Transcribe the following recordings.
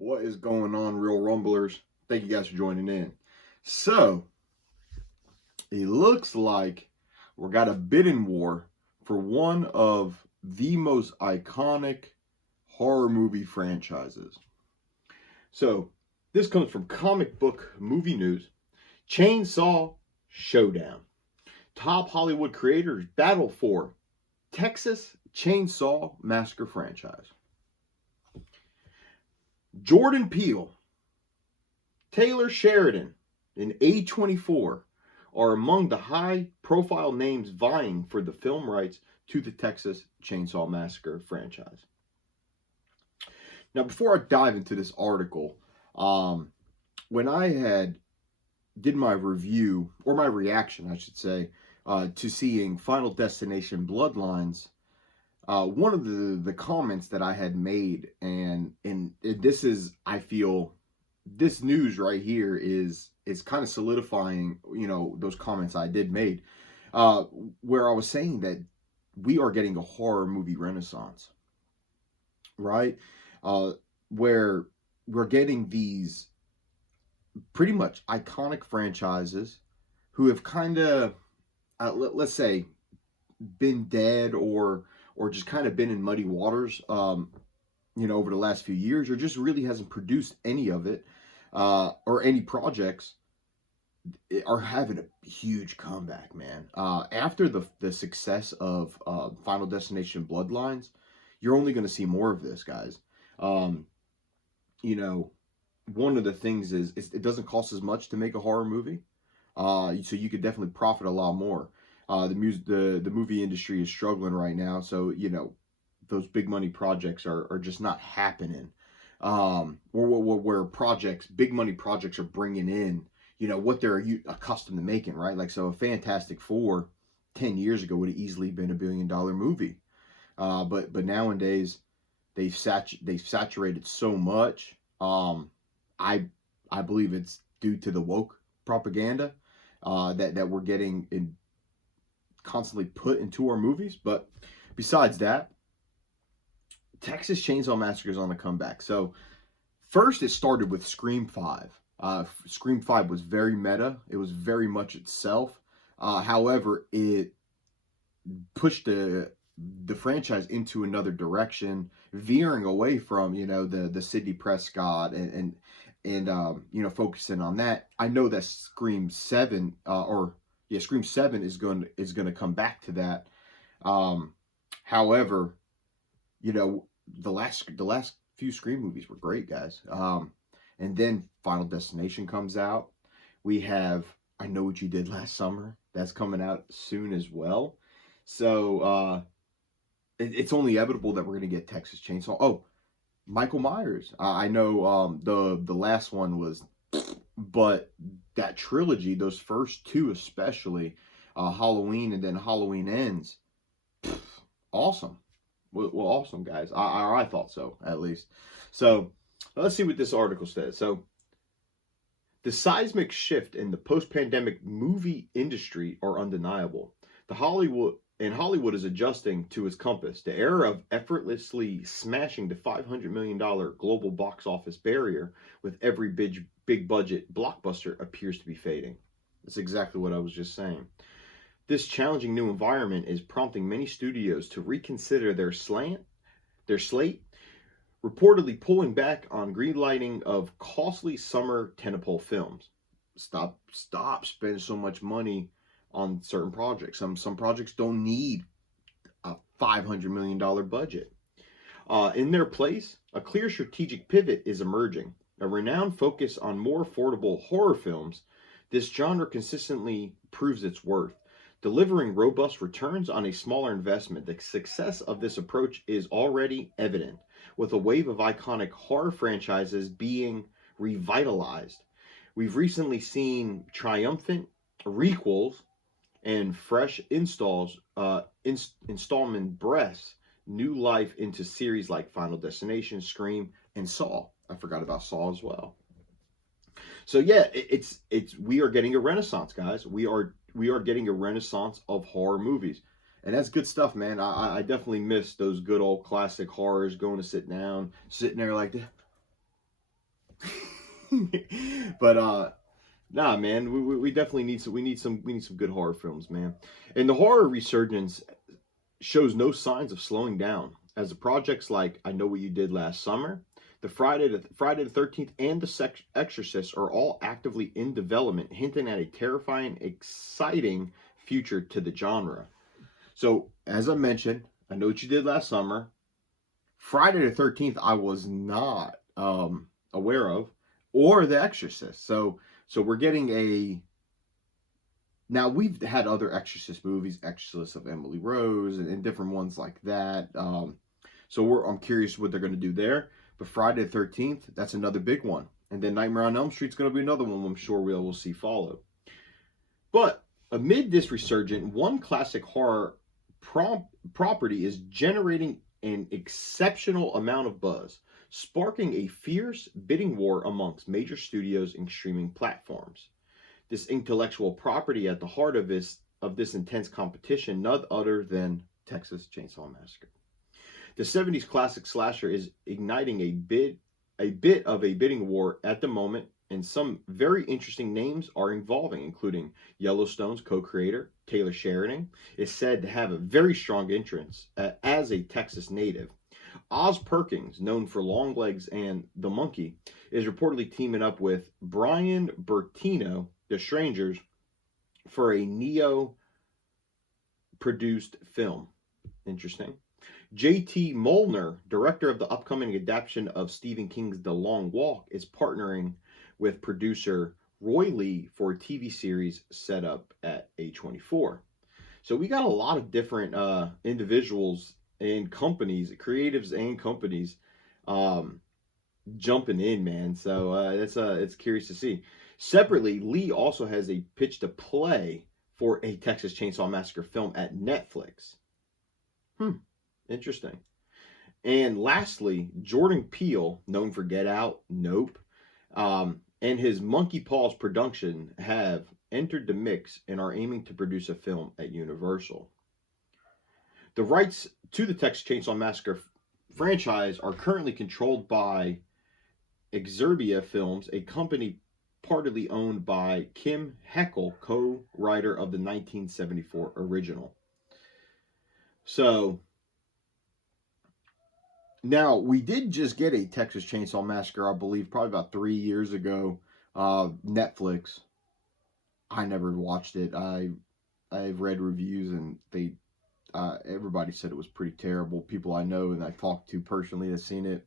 What is going on, real rumblers? Thank you guys for joining in. So, it looks like we got a bidding war for one of the most iconic horror movie franchises. So, this comes from comic book movie news. Chainsaw Showdown. Top Hollywood creators battle for Texas Chainsaw Massacre franchise. Jordan Peele, Taylorsheridan, and A24 are among the high-profile names vying for the film rights to the Texas Chainsaw Massacre franchise. Now, before I dive into this article, when I did my review, or my reaction, I should say, to seeing Final Destination Bloodlines, one of the comments that I had made, and this is, I feel, this news right here is kind of solidifying, those comments I did made, where I was saying that we are getting a horror movie renaissance, right? Where we're getting these pretty much iconic franchises who have kind of, let's say, been dead or just kind of been in muddy waters, over the last few years, or just really hasn't produced any of it, or any projects, are having a huge comeback, man. After the success of Final Destination Bloodlines, you're only going to see more of this, guys. One of the things is it doesn't cost as much to make a horror movie, so you could definitely profit a lot more. The movie industry is struggling right now, so those big money projects are just not happening. Where big money projects are bringing in, what they're accustomed to making, right? Like, so a Fantastic Four 10 years ago would have easily been $1 billion movie, but nowadays they've saturated so much. I believe it's due to the woke propaganda that we're getting constantly put into our movies. But besides that, Texas Chainsaw Massacre is on the comeback. So first, it started with Scream 5. Scream 5 was very meta. It was very much itself. However, it pushed the franchise into another direction, veering away from the Sidney Prescott and focusing on that. I know that Scream 7 Scream 7 is going to come back to that. However, the last few Scream movies were great, guys. And then Final Destination comes out. We have I Know What You Did Last Summer. That's coming out soon as well. So it's only inevitable that we're going to get Texas Chainsaw. Oh, Michael Myers. I know the last one was, but that trilogy, those first two especially, Halloween and then Halloween Ends, awesome. Well, awesome, guys. I thought so, at least. So let's see what this article says. So the seismic shift in the post-pandemic movie industry are undeniable. Hollywood is adjusting to its compass. The era of effortlessly smashing the $500 million global box office barrier with every big budget blockbuster appears to be fading. That's exactly what I was just saying. This challenging new environment is prompting many studios to reconsider their slate, reportedly pulling back on greenlighting of costly summer tentpole films. Stop spending so much money on certain projects. Some projects don't need a $500 million budget. In their place, a clear strategic pivot is emerging. A renowned focus on more affordable horror films, this genre consistently proves its worth, delivering robust returns on a smaller investment. The success of this approach is already evident, with a wave of iconic horror franchises being revitalized. We've recently seen triumphant requels and fresh installment breaths new life into series like Final Destination, Scream, and Saw. I forgot about Saw as well. So yeah, we are getting a renaissance, guys. We are getting a renaissance of horror movies. And that's good stuff, man. I definitely miss those good old classic horrors, going to sit down, sitting there like that. But nah, man, we definitely need some good horror films, man. And the horror resurgence shows no signs of slowing down, as the projects like I Know What You Did Last Summer, the Friday the 13th, and the Exorcist are all actively in development, hinting at a terrifying, exciting future to the genre. So, as I mentioned, I Know What You Did Last Summer, Friday the 13th, I was not aware of, or The Exorcist. So we're getting a. Now, we've had other Exorcist movies, Exorcist of Emily Rose, and different ones like that. So I'm curious what they're going to do there. But Friday the 13th, that's another big one. And then Nightmare on Elm Street's going to be another one I'm sure we'll see follow. But amid this resurgence, one classic horror property is generating an exceptional amount of buzz, sparking a fierce bidding war amongst major studios and streaming platforms. This intellectual property at the heart of this intense competition, none other than Texas Chainsaw Massacre. The 70s classic slasher is igniting a bit of a bidding war at the moment, and some very interesting names are involving, including Yellowstone's co-creator, Taylor-Sheridan, is said to have a very strong entrance as a Texas native. Oz Perkins, known for Longlegs and The Monkey, is reportedly teaming up with Brian Bertino, The Strangers, for a neo-produced film. Interesting. J.T. Molnar, director of the upcoming adaptation of Stephen King's The Long Walk, is partnering with producer Roy Lee for a TV series set up at A24. So we got a lot of different individuals and companies, creatives and companies, jumping in, man. So it's curious to see. Separately, Lee also has a pitch to play for a Texas Chainsaw Massacre film at Netflix. Interesting. And lastly, Jordan Peele, known for Get Out, Nope, and his Monkey Paws production have entered the mix and are aiming to produce a film at Universal. The rights to the Texas Chainsaw Massacre franchise are currently controlled by Exerbia Films, a company partly owned by Kim Heckel, co-writer of the 1974 original. So, now, we did just get a Texas Chainsaw Massacre, I believe, probably about 3 years ago. Netflix. I never watched it. I've read reviews, and everybody said it was pretty terrible. People I know and I talked to personally that seen it,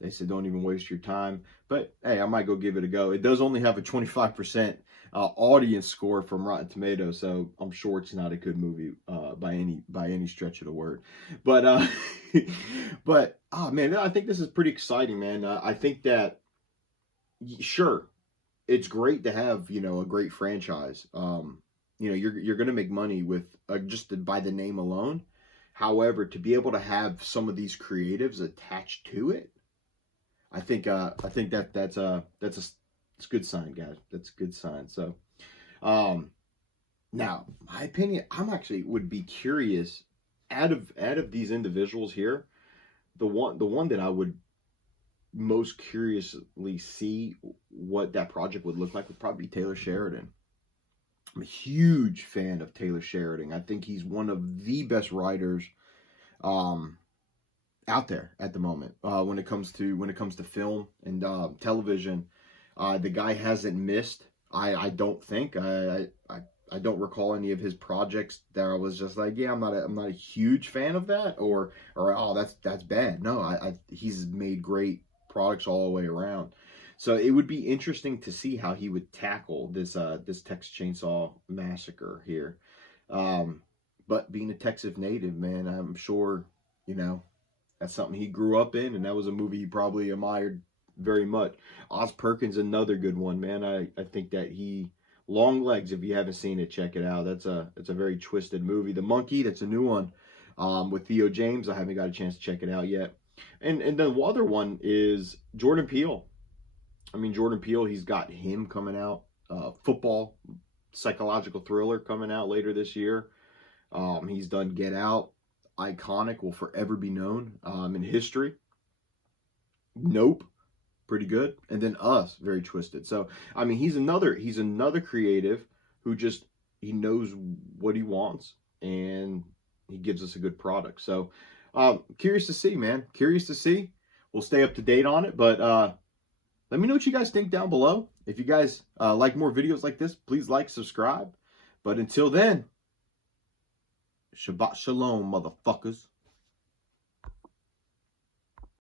they said don't even waste your time. But hey, I might go give it a go. It does only have a 25% audience score from Rotten Tomatoes, so I'm sure it's not a good movie by any stretch of the word. But but oh man, I think this is pretty exciting, man. I think that sure, it's great to have a great franchise. You're going to make money with just by the name alone. However, to be able to have some of these creatives attached to it, I think that's a good sign, guys. That's a good sign. So, now my opinion, I'm actually would be curious out of these individuals here, the one that I would most curiously see what that project would look like would probably be Taylor-Sheridan. I'm a huge fan of Taylor-Sheridan. I think he's one of the best writers out there at the moment when it comes to film and television. The guy hasn't missed. I don't think I don't recall any of his projects that I was just like, yeah, I'm not a huge fan of that, or oh, that's bad. No, he's made great products all the way around. So it would be interesting to see how he would tackle this Texas Chainsaw Massacre here. But being a Texas native, man, I'm sure that's something he grew up in, and that was a movie he probably admired very much. Oz Perkins, another good one, man. I think that Longlegs, if you haven't seen it, check it out. It's a very twisted movie. The Monkey, that's a new one with Theo James. I haven't got a chance to check it out yet. And the other one is Jordan Peele. I mean, Jordan Peele, he's got him coming out. Football, psychological thriller coming out later this year. He's done Get Out. Iconic, will forever be known in history. Nope. pretty good, and then Us, very twisted. So I mean, he's another creative who just, he knows what he wants, and he gives us a good product. So curious to see, man. Curious to see. We'll stay up to date on it, but let me know what you guys think down below. If you guys like more videos like this, please like, subscribe. But until then, Shabbat Shalom, motherfuckers.